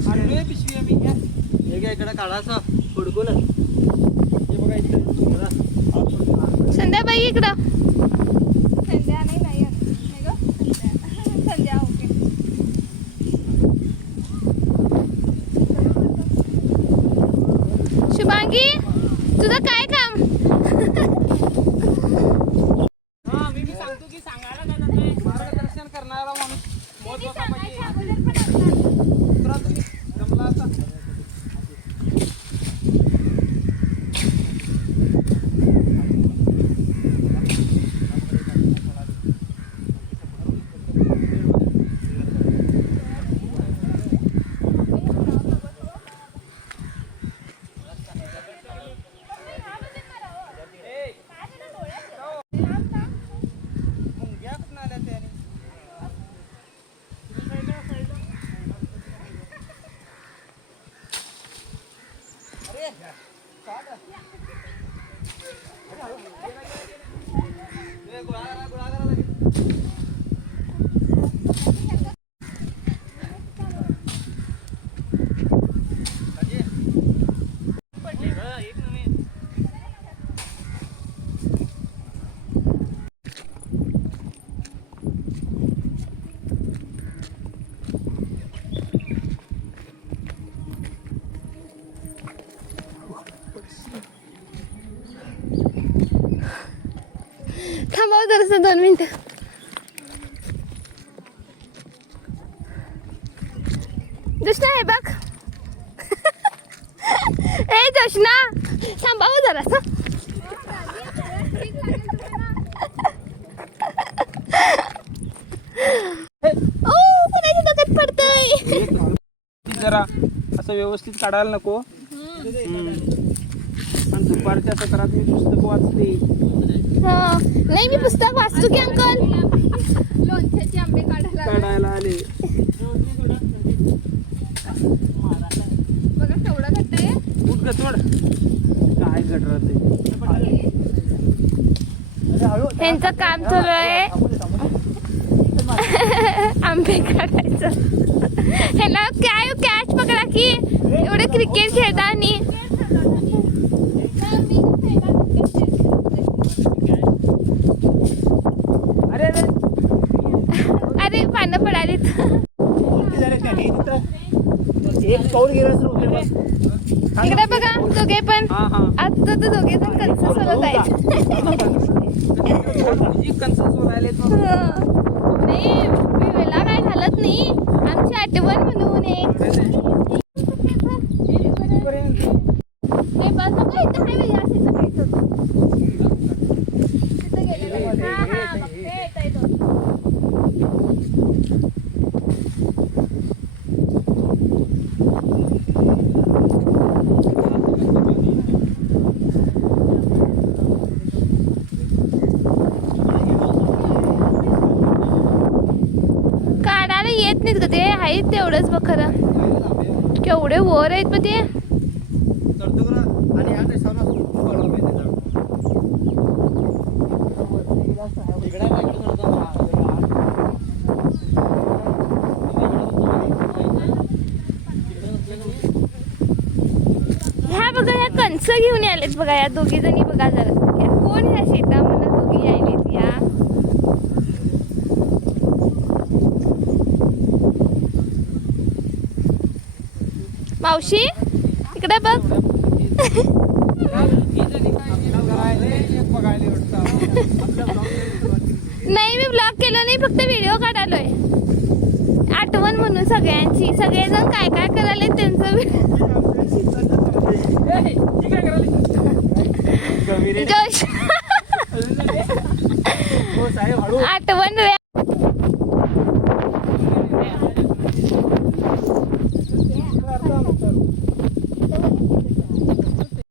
पिशवी आम्ही हे घ्या इकडे काढायचं हुडकून हे बघा इकडे संध्याबाई इकडं संध्या नाही बाई नाही ग संध्या ओके शुभांगी तुझं काय काम मी सांगतो की सांगायला काय जातोय मार्गदर्शन करणारा माणूस तुम्ही जमला आता थांबाव जरासं 2 मिनिटं जोशना आहे बघ ए जोशना थांबाव जरासं ओ कुणाच्या डोक्यात पडतंय जरा असं व्यवस्थित काढायला नको आणि दुपारच्या सत्रात मी पुस्तक वाचते नाही मी पुस्तक वाचतो की अंकल लोणच्याचे आंबे काढायला आले बघा केवढा घट्ट आहे उठ गचवड काय गडरात त्यांचं काम चालू आहे आंबे काढायचं ह्याला काय कॅच पकडा की एवढे क्रिकेट खेळता आणि अरे पानं पडालीत एक पाऊल गेलं इकडे बघा दोघे पण आता तर दोघे पण कन्स सोडत आहेत नाही वेळेला काय झालंच नाही आमची आठवण म्हणून एक हे बस बघा इथं काय वेगळं असेल काही तिथं गेलेलं हा बघते येतंय तो काढायला येत नाहीत का ते आहेत तेवढंच बघ खरं केवढे वर आहेत बघ ते ह्या बघा ह्या कणस घेऊन आलेत बघा या दोघी जणी बघा जरा या कोण ह्या शेतामध्ये दोघी आलेत या मावशी इकडे बघ नाही मी ब्लॉग केलं नाही फक्त व्हिडिओ काढालोय आठवण म्हणून सगळ्यांची सगळेजण काय काय करायले त्यांचं जोश आठवण रे